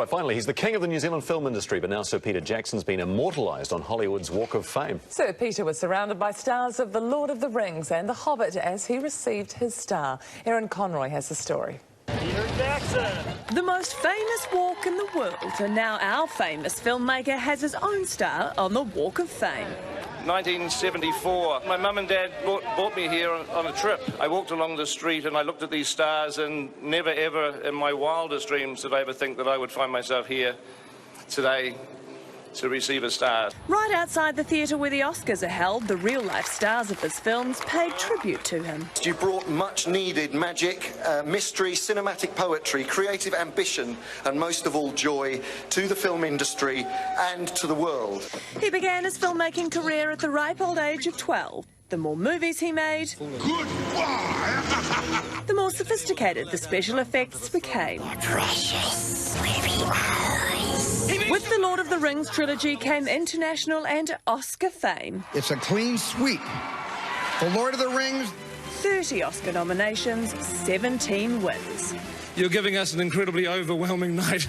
right, finally, he's the king of the New Zealand film industry, but now Sir Peter Jackson's been immortalised on Hollywood's Walk of Fame. Sir Peter was surrounded by stars of The Lord of the Rings and The Hobbit as he received his star. Erin Conroy has the story. Peter Jackson. The most famous walk in the world, and now our famous filmmaker has his own star on the Walk of Fame. 1974. My mum and dad brought me here on a trip. I walked along the street and I looked at these stars, and never ever in my wildest dreams did I ever think that I would find myself here today to receive a star. Right outside the theatre where the Oscars are held, the real-life stars of his films paid tribute to him. You brought much-needed magic, mystery, cinematic poetry, creative ambition, and most of all joy to the film industry and to the world. He began his filmmaking career at the ripe old age of 12. The more movies he made, the more sophisticated the special effects became. Precious sleepy hours. With the Lord of the Rings trilogy came international and Oscar fame. It's a clean sweep. The Lord of the Rings. 30 Oscar nominations, 17 wins. You're giving us an incredibly overwhelming night.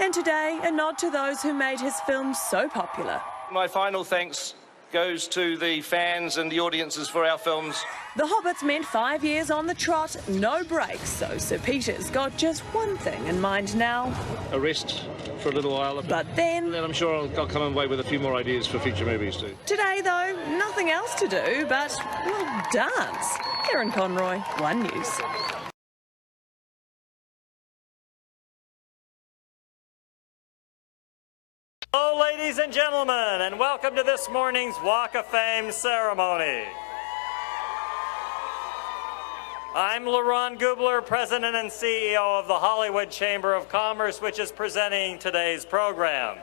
And today, a nod to those who made his films so popular. My final thanks goes to the fans and the audiences for our films. The Hobbit's meant 5 years on the trot, no breaks, so Sir Peter's got just one thing in mind now. A rest for a little while. But then I'm sure I'll come away with a few more ideas for future movies too. Today, though, nothing else to do but, well, dance. Erin Conroy, One News. Hello, ladies and gentlemen, and welcome to this morning's Walk of Fame ceremony. I'm LaRon Gubler, President and CEO of the Hollywood Chamber of Commerce, which is presenting today's program.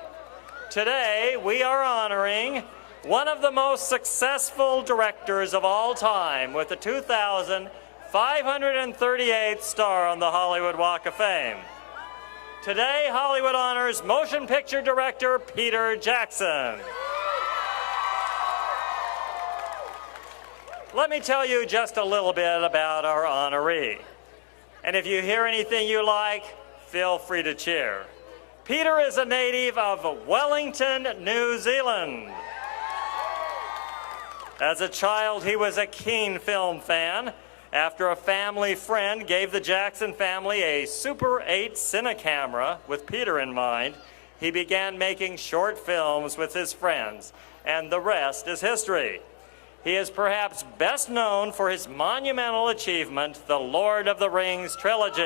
Today, we are honoring one of the most successful directors of all time with the 2,538th star on the Hollywood Walk of Fame. Today, Hollywood honors motion picture director Peter Jackson. Let me tell you just a little bit about our honoree. And if you hear anything you like, feel free to cheer. Peter is a native of Wellington, New Zealand. As a child, he was a keen film fan. After a family friend gave the Jackson family a Super 8 Cinecamera with Peter in mind, he began making short films with his friends, and the rest is history. He is perhaps best known for his monumental achievement, the Lord of the Rings trilogy.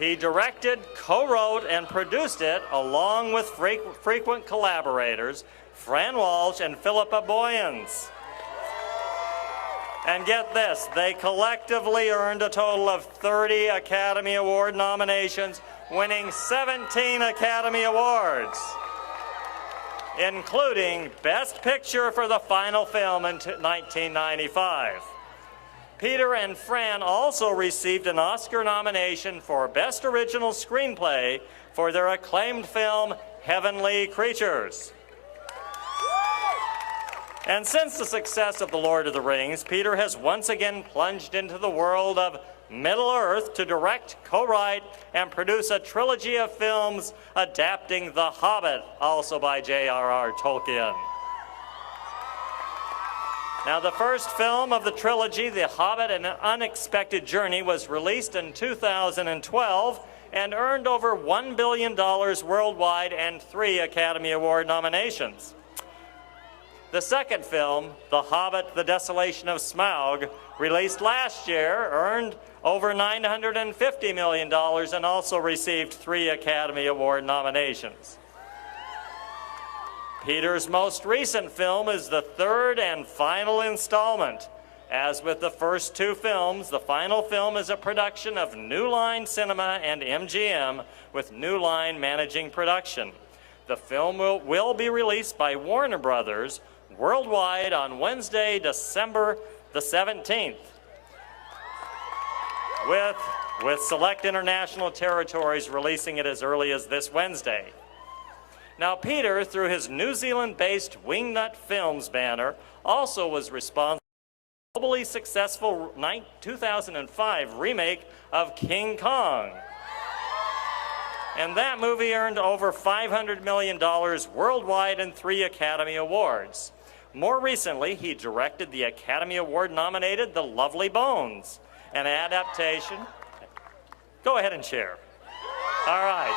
He directed, co-wrote, and produced it along with frequent collaborators, Fran Walsh and Philippa Boyens. And get this, they collectively earned a total of 30 Academy Award nominations, winning 17 Academy Awards, including Best Picture for the final film in 1995. Peter and Fran also received an Oscar nomination for Best Original Screenplay for their acclaimed film, Heavenly Creatures. And since the success of The Lord of the Rings, Peter has once again plunged into the world of Middle-earth to direct, co-write, and produce a trilogy of films adapting The Hobbit, also by J.R.R. Tolkien. Now, the first film of the trilogy, The Hobbit, An Unexpected Journey, was released in 2012 and earned over $1 billion worldwide and 3 Academy Award nominations. The second film, The Hobbit, The Desolation of Smaug, released last year, earned over $950 million and also received 3 Academy Award nominations. Peter's most recent film is the third and final installment. As with the first 2 films, the final film is a production of New Line Cinema and MGM, with New Line managing production. The film will be released by Warner Brothers worldwide on Wednesday, December the 17th, with select international territories releasing it as early as this Wednesday. Now, Peter, through his New Zealand-based Wingnut Films banner, also was responsible for globally successful 2005 remake of King Kong. And that movie earned over $500 million worldwide and 3 Academy Awards. More recently, he directed the Academy Award-nominated The Lovely Bones, an adaptation. Go ahead and share. All right.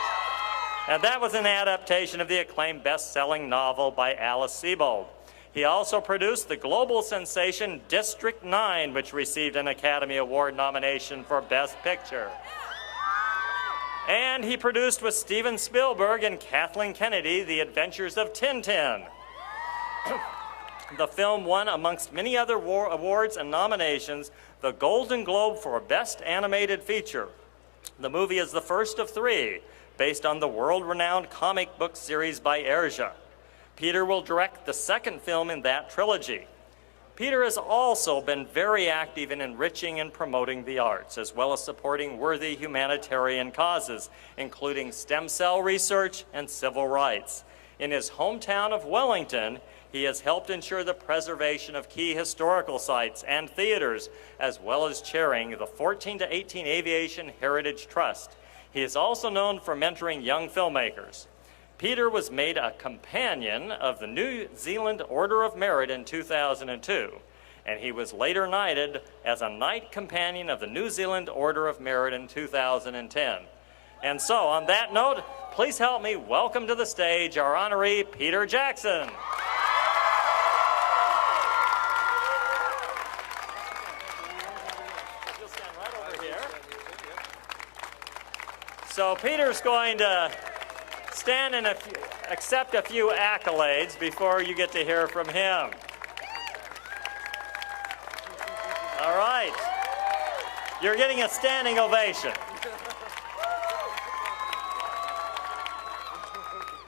And that was an adaptation of the acclaimed best-selling novel by Alice Sebold. He also produced the global sensation District 9, which received an Academy Award nomination for Best Picture. And he produced with Steven Spielberg and Kathleen Kennedy, The Adventures of Tintin. The film won, amongst many other awards and nominations, the Golden Globe for Best Animated Feature. The movie is the first of 3, based on the world-renowned comic book series by Hergé. Peter will direct the second film in that trilogy. Peter has also been very active in enriching and promoting the arts, as well as supporting worthy humanitarian causes, including stem cell research and civil rights. In his hometown of Wellington, he has helped ensure the preservation of key historical sites and theaters, as well as chairing the 14 to 18 Aviation Heritage Trust. He is also known for mentoring young filmmakers. Peter was made a companion of the New Zealand Order of Merit in 2002, and he was later knighted as a Knight Companion of the New Zealand Order of Merit in 2010. And so, on that note, please help me welcome to the stage our honoree, Peter Jackson. You'll stand right over here. So Peter's going to stand and accept a few accolades before you get to hear from him. All right. You're getting a standing ovation.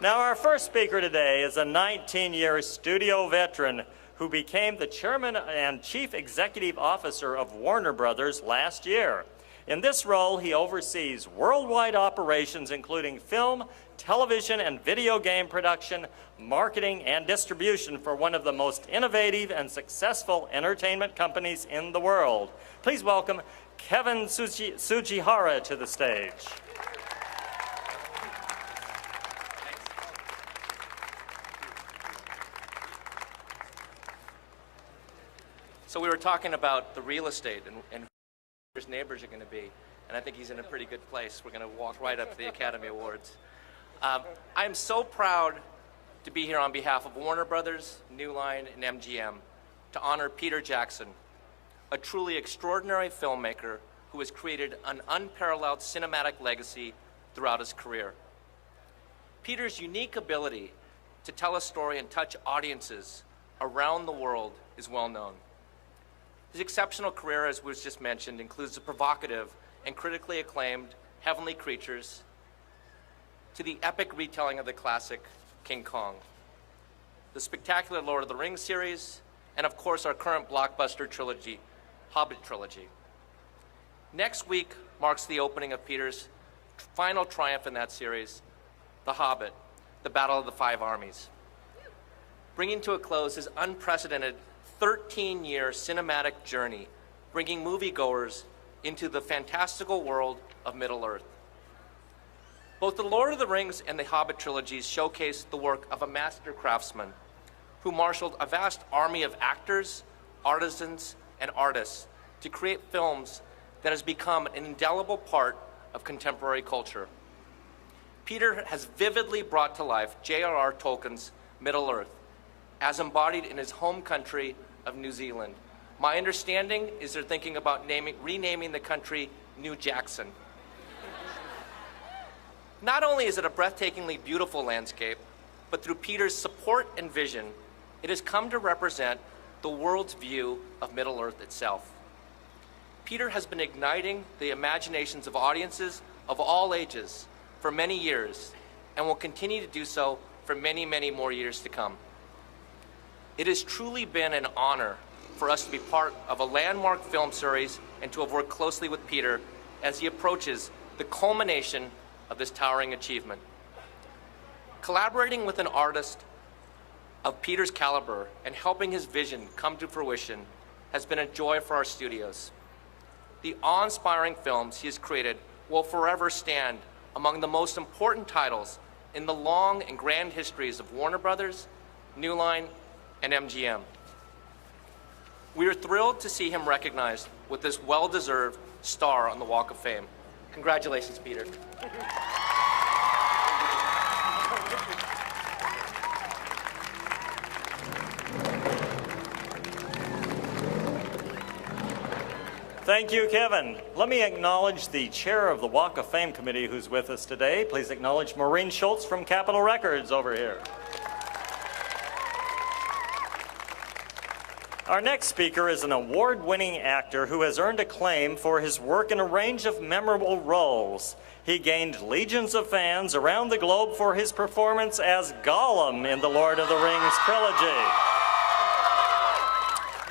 Now, our first speaker today is a 19-year studio veteran who became the chairman and chief executive officer of Warner Brothers last year. In this role, he oversees worldwide operations including film, television, and video game production, marketing, and distribution for one of the most innovative and successful entertainment companies in the world. Please welcome Kevin Tsujihara to the stage. So we were talking about the real estate and who his neighbors are going to be, and I think he's in a pretty good place. We're going to walk right up to the Academy Awards. I'm so proud to be here on behalf of Warner Brothers, New Line, and MGM to honor Peter Jackson, a truly extraordinary filmmaker who has created an unparalleled cinematic legacy throughout his career. Peter's unique ability to tell a story and touch audiences around the world is well known. His exceptional career, as was just mentioned, includes the provocative and critically acclaimed Heavenly Creatures, to the epic retelling of the classic King Kong, the spectacular Lord of the Rings series, and of course our current blockbuster trilogy, Hobbit trilogy. Next week marks the opening of Peter's final triumph in that series, The Hobbit, the Battle of the Five Armies, bringing to a close his unprecedented 13-year cinematic journey, bringing moviegoers into the fantastical world of Middle-earth. Both the Lord of the Rings and the Hobbit trilogies showcase the work of a master craftsman who marshaled a vast army of actors, artisans, and artists to create films that has become an indelible part of contemporary culture. Peter has vividly brought to life J.R.R. Tolkien's Middle-earth, as embodied in his home country of New Zealand. My understanding is they're thinking about renaming the country New Jackson. Not only is it a breathtakingly beautiful landscape, but through Peter's support and vision, it has come to represent the world's view of Middle-earth itself. Peter has been igniting the imaginations of audiences of all ages for many years, and will continue to do so for many, many more years to come. It has truly been an honor for us to be part of a landmark film series and to have worked closely with Peter as he approaches the culmination of this towering achievement. Collaborating with an artist of Peter's caliber and helping his vision come to fruition has been a joy for our studios. The awe-inspiring films he has created will forever stand among the most important titles in the long and grand histories of Warner Brothers, New Line, and MGM. We are thrilled to see him recognized with this well-deserved star on the Walk of Fame. Congratulations, Peter. Thank you, Kevin. Let me acknowledge the chair of the Walk of Fame committee who's with us today. Please acknowledge Maureen Schultz from Capitol Records over here. Our next speaker is an award-winning actor who has earned acclaim for his work in a range of memorable roles. He gained legions of fans around the globe for his performance as Gollum in the Lord of the Rings trilogy.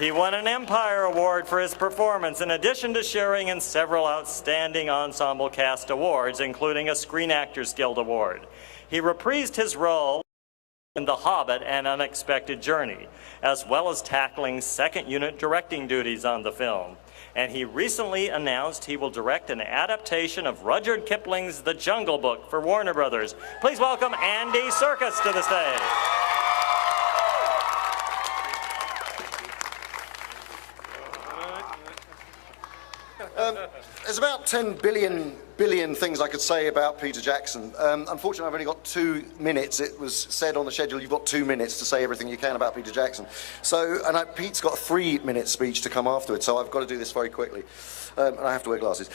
He won an Empire Award for his performance, in addition to sharing in several outstanding ensemble cast awards, including a Screen Actors Guild Award. He reprised his role in The Hobbit and Unexpected Journey, as well as tackling second unit directing duties on the film. And he recently announced he will direct an adaptation of Rudyard Kipling's The Jungle Book for Warner Brothers. Please welcome Andy Serkis to the stage. There's about 10 billion things I could say about Peter Jackson. Unfortunately, I've only got 2 minutes. It was said on the schedule, you've got 2 minutes to say everything you can about Peter Jackson. So, and Pete's got a 3-minute speech to come afterwards, so I've got to do this very quickly. And I have to wear glasses.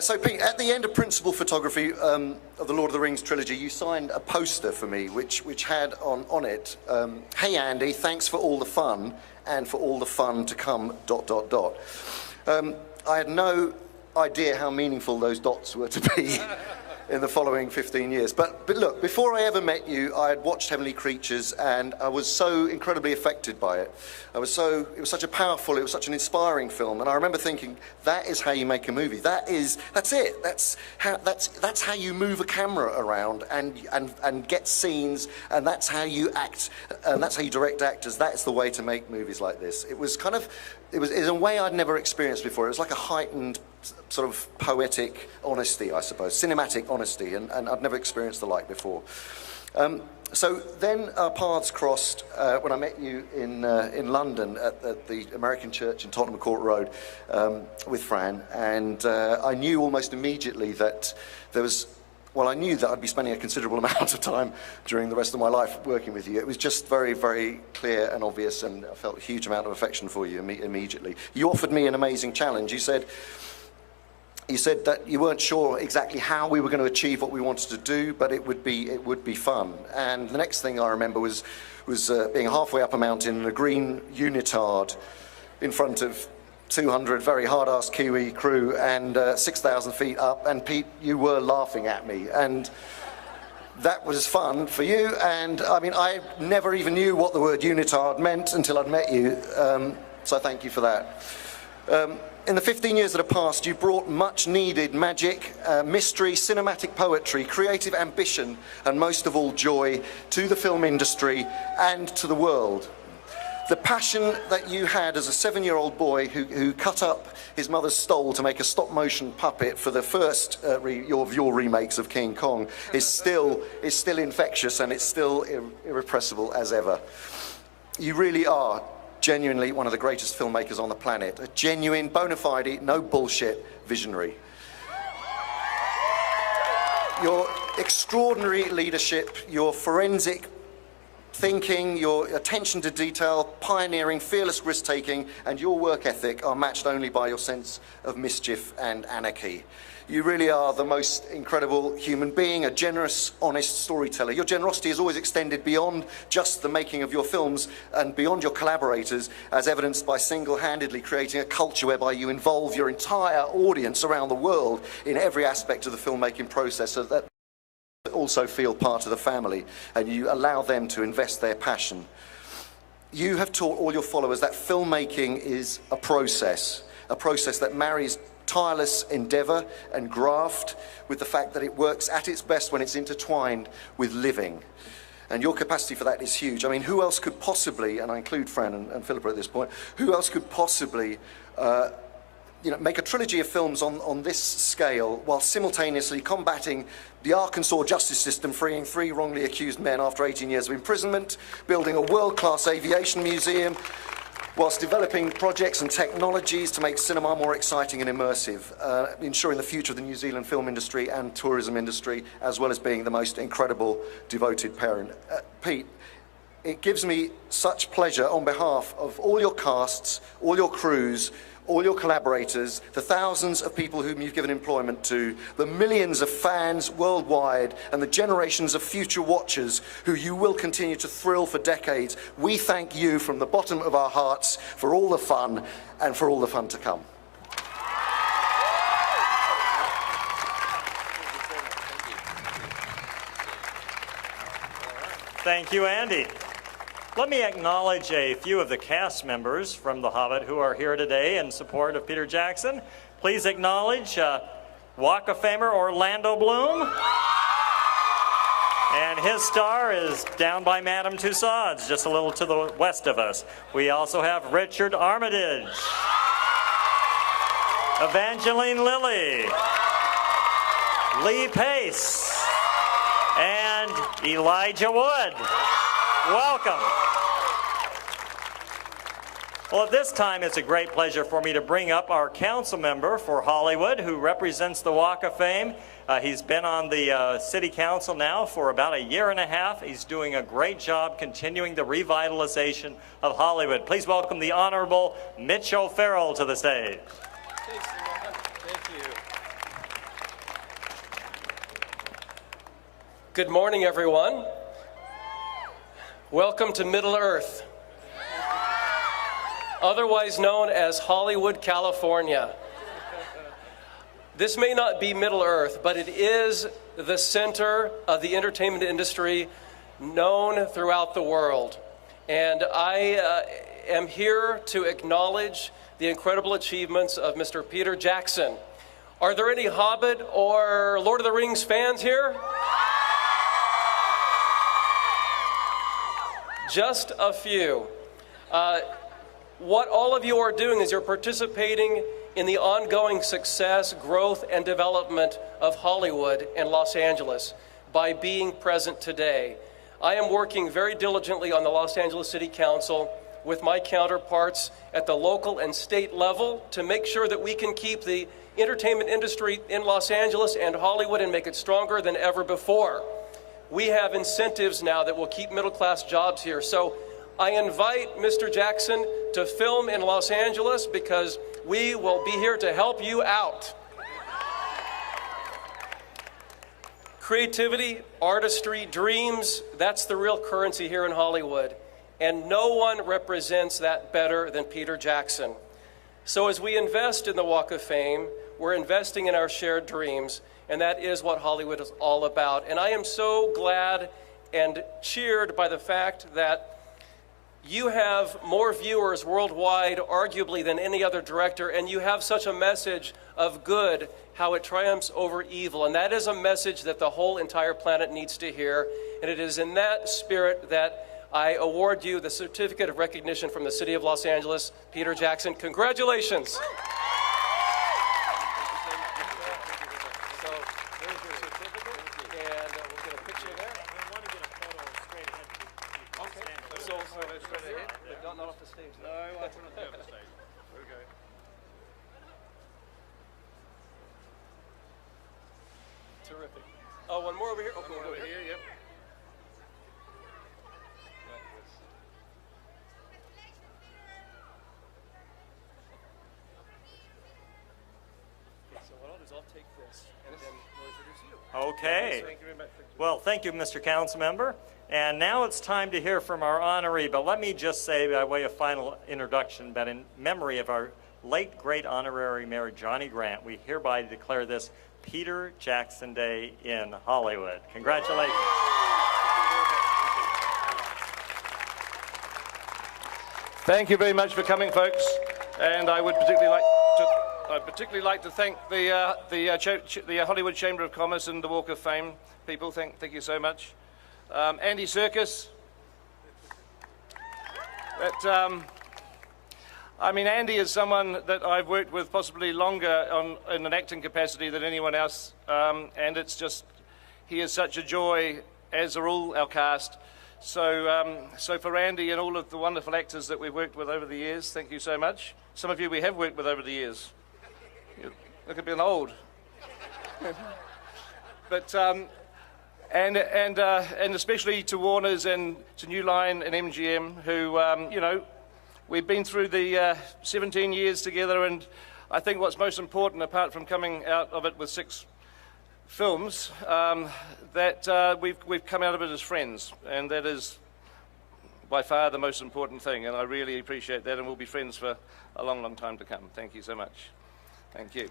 So, Pete, at the end of principal photography of the Lord of the Rings trilogy, you signed a poster for me, which had on it, "Hey Andy, thanks for all the fun, and for all the fun to come, ... I had no idea how meaningful those dots were to be in the following 15 years. But look, before I ever met you, I had watched Heavenly Creatures, and I was so incredibly affected by it. It was such a powerful, it was such an inspiring film, and I remember thinking, that is how you make a movie. That's it. That's how you move a camera around and get scenes, and that's how you act, and that's how you direct actors. That's the way to make movies like this. It was in a way I'd never experienced before. It was like a heightened sort of poetic honesty, I suppose, cinematic honesty, and I'd never experienced the like before. So then our paths crossed when I met you in London at the American Church in Tottenham Court Road with Fran, and I knew almost immediately that there was, well, I knew that I'd be spending a considerable amount of time during the rest of my life working with you. It was just very, very clear and obvious, and I felt a huge amount of affection for you immediately. You offered me an amazing challenge. You said that you weren't sure exactly how we were going to achieve what we wanted to do, but it would be fun. And the next thing I remember was being halfway up a mountain in a green unitard in front of 200 very hard-ass Kiwi crew and 6,000 feet up, and Pete, you were laughing at me, and that was fun for you. And I mean, I never even knew what the word unitard meant until I'd met you, so thank you for that. In the 15 years that have passed, you brought much-needed magic, mystery, cinematic poetry, creative ambition, and most of all, joy to the film industry and to the world. The passion that you had as a 7-year-old boy who cut up his mother's stole to make a stop-motion puppet for the first of your remakes of King Kong is still infectious, and it's still irrepressible as ever. You really are genuinely one of the greatest filmmakers on the planet, a genuine, bona fide, no bullshit visionary. Your extraordinary leadership, your forensic thinking, your attention to detail, pioneering, fearless risk-taking, and your work ethic are matched only by your sense of mischief and anarchy. You really are the most incredible human being, a generous, honest storyteller. Your generosity is always extended beyond just the making of your films and beyond your collaborators, as evidenced by single-handedly creating a culture whereby you involve your entire audience around the world in every aspect of the filmmaking process, so that also feel part of the family, and you allow them to invest their passion. You have taught all your followers that filmmaking is a process that marries tireless endeavor and graft with the fact that it works at its best when it's intertwined with living. And your capacity for that is huge. I mean, who else could possibly, and I include Fran and Philippa at this point, who else could possibly make a trilogy of films on this scale while simultaneously combating the Arkansas justice system, freeing 3 wrongly accused men after 18 years of imprisonment, building a world-class aviation museum, whilst developing projects and technologies to make cinema more exciting and immersive, ensuring the future of the New Zealand film industry and tourism industry, as well as being the most incredible devoted parent. Pete, it gives me such pleasure on behalf of all your casts, all your crews, all your collaborators, the thousands of people whom you've given employment to, the millions of fans worldwide, and the generations of future watchers who you will continue to thrill for decades. We thank you from the bottom of our hearts for all the fun and for all the fun to come. Thank you, Andy. Let me acknowledge a few of the cast members from The Hobbit who are here today in support of Peter Jackson. Please acknowledge Walk of Famer Orlando Bloom. And his star is down by Madame Tussauds, just a little to the west of us. We also have Richard Armitage, Evangeline Lilly, Lee Pace, and Elijah Wood. Welcome. Well, at this time, it's a great pleasure for me to bring up our council member for Hollywood, who represents the Walk of Fame. He's been on the city council now for about a year and a half. He's doing a great job continuing the revitalization of Hollywood. Please welcome the Honorable Mitch O'Farrell to the stage. Thanks, thank you. Good morning, everyone. Welcome to Middle Earth, otherwise known as Hollywood, California. This may not be Middle Earth, but it is the center of the entertainment industry known throughout the world. And I am here to acknowledge the incredible achievements of Mr. Peter Jackson. Are there any Hobbit or Lord of the Rings fans here? Just a few. What all of you are doing is you're participating in the ongoing success, growth, and development of Hollywood and Los Angeles by being present today. I am working very diligently on the Los Angeles City Council with my counterparts at the local and state level to make sure that we can keep the entertainment industry in Los Angeles and Hollywood and make it stronger than ever before. We have incentives now that will keep middle-class jobs here. So I invite Mr. Jackson to film in Los Angeles because we will be here to help you out. Creativity, artistry, dreams, that's the real currency here in Hollywood. And no one represents that better than Peter Jackson. So as we invest in the Walk of Fame, we're investing in our shared dreams. And that is what Hollywood is all about. And I am so glad and cheered by the fact that you have more viewers worldwide, arguably, than any other director, and you have such a message of good, how it triumphs over evil. And that is a message that the whole entire planet needs to hear. And it is in that spirit that I award you the Certificate of Recognition from the City of Los Angeles. Peter Jackson, congratulations. Terrific. Oh, one more over here? Okay, Over here, yep. So what I'll do is I'll take this and then we'll introduce you. Okay. Thank you very much. Well, thank you, Mr. Councilmember. And now it's time to hear from our honoree, but let me just say by way of final introduction that in memory of our late great honorary mayor, Johnny Grant, we hereby declare this Peter Jackson Day in Hollywood. Congratulations. Thank you very much for coming, folks. And I would particularly like to thank the Hollywood Chamber of Commerce and the Walk of Fame people. Thank you so much. Andy Serkis. I mean, Andy is someone that I've worked with possibly longer in an acting capacity than anyone else, and it's just, he is such a joy, as are all our cast. So, so for Andy and all of the wonderful actors that we've worked with over the years, thank you so much. Some of you we have worked with over the years. You look at being old. But, and especially to Warners and to New Line and MGM, who, you know, we've been through the 17 years together, and I think what's most important, apart from coming out of it with 6 films, that we've come out of it as friends, and that is by far the most important thing, and I really appreciate that, and we'll be friends for a long, long time to come. Thank you so much. Thank you.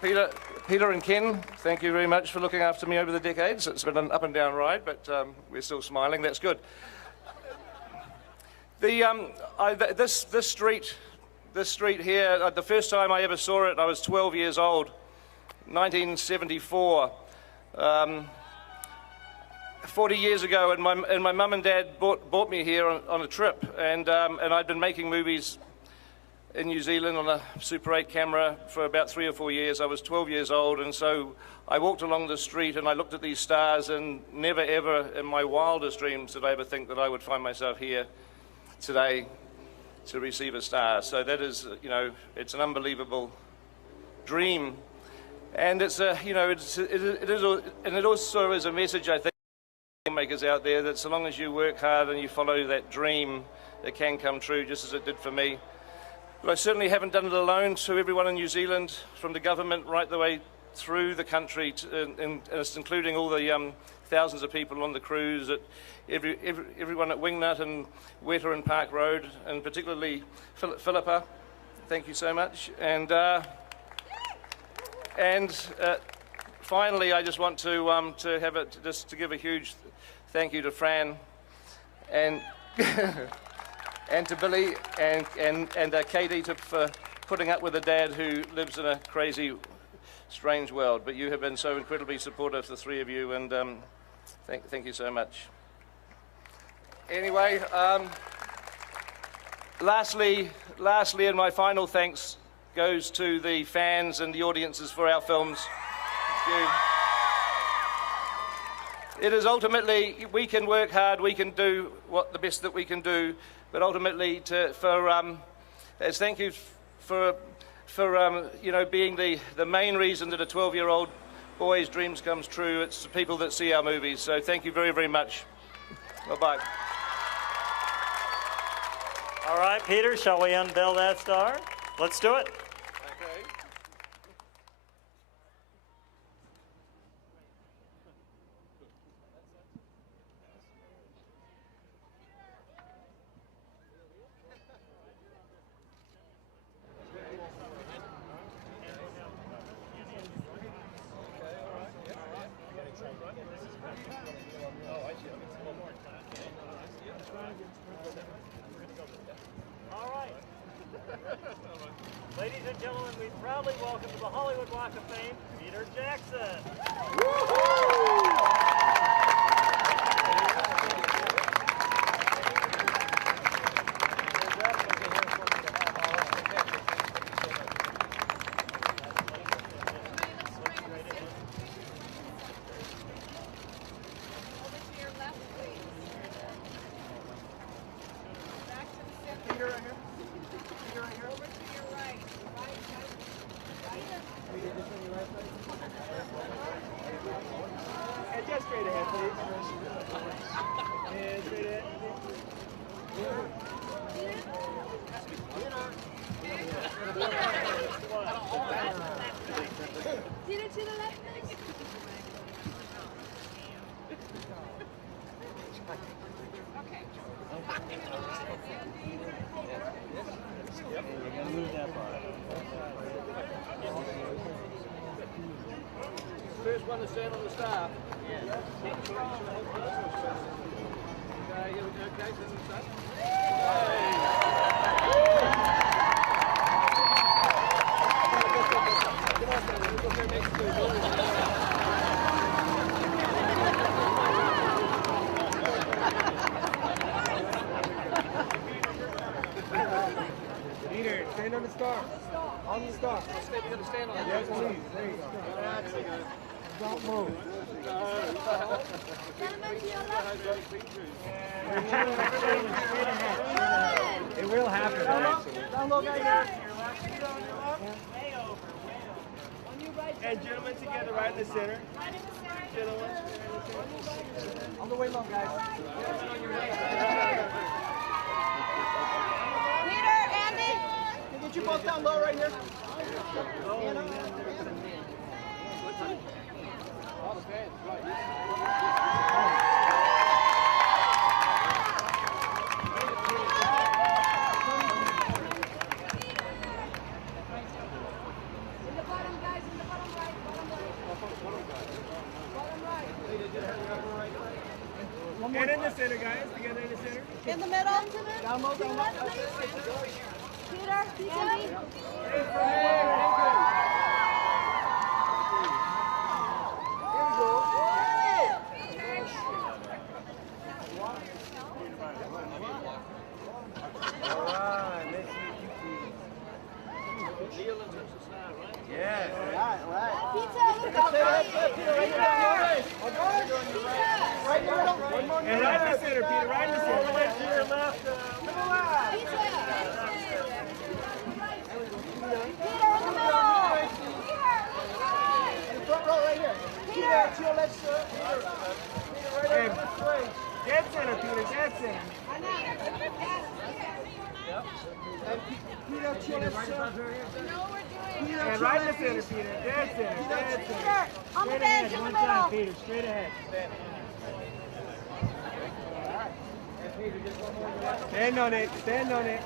Peter and Ken, thank you very much for looking after me over the decades. It's been an up and down ride, but we're still smiling. That's good. This street here, the first time I ever saw it, I was 12 years old, 1974. 40 years ago, and my mum and dad brought me here on a trip, and I'd been making movies in New Zealand on a Super 8 camera for about 3 or 4 years. I was 12 years old, and so I walked along the street and I looked at these stars, and never ever in my wildest dreams did I ever think that I would find myself here today to receive a star. So that is, you know, it's an unbelievable dream, and it's a, you know, it also is a message, I think, filmmakers out there, that so long as you work hard and you follow that dream, it can come true, just as it did for me. But I certainly haven't done it alone. To everyone in New Zealand, from the government right the way through the country, and including all the thousands of people on the cruise, at everyone at Wingnut and Weta and Park Road, and particularly Philippa, thank you so much. And finally, I just want to give a huge thank you to Fran and and to Billy and Katie for putting up with a dad who lives in a crazy, strange world. But you have been so incredibly supportive, the 3 of you, and thank you so much. Anyway, lastly, and my final thanks goes to the fans and the audiences for our films. Thank you. It is ultimately, we can work hard, we can do the best that we can do, but ultimately as thank you for you know, being the main reason that a 12-year-old boy's dreams comes true. It's the people that see our movies. So thank you very, very much. Bye-bye. All right, Peter, shall we unveil that star? Let's do it. Ladies and gentlemen, we proudly welcome to the Hollywood Walk of Fame, Peter Jackson. First one to stand on the star. star. On the star. We're going to stand on it. Yes, please. There you go. Don't move. It will happen, actually. Down low, guys. And gentlemen together, right in the center. Gentlemen. On the way low, guys. Peter, Andy. Can get you both down low right here. And in the center, guys. Together in the center. In the middle. Down low, down low. Peter, Andy. Yes. And right in the center, Peter. Right in the center. Right to your left. Front row right here. Peter, to your left, sir. Hey, dead center, Peter. Dead center. And Peter, to your left, sir. And right in the center, Peter. Dead center. Dead center. On the Straight bench, ahead. in the One middle. time, Peter. Straight ahead. Stand on it. Stand on it.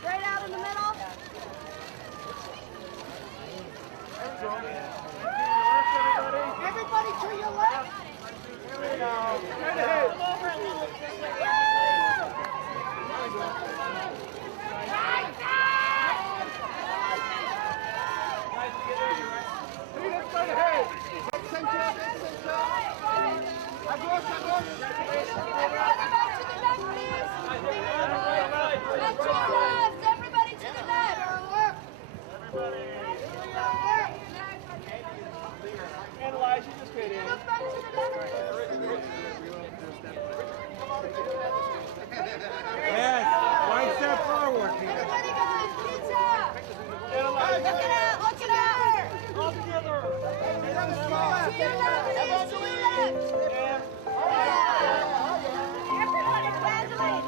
Straight out in the middle. Everybody to your left. Everybody to the left. Analyze, you just fit in. Look back to the left. Yes. One step forward, Peter. Everybody guys, pizza. Look it out, look it out. All together. To your left, please, to your left. Everybody, Evangeline.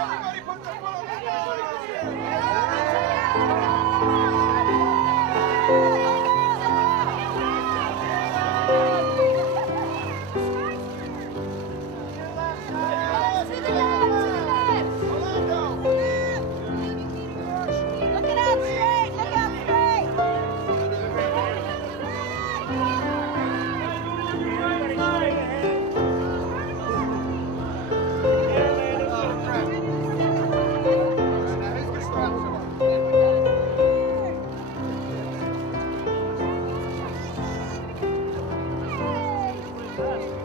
Everybody put the foot on Yes.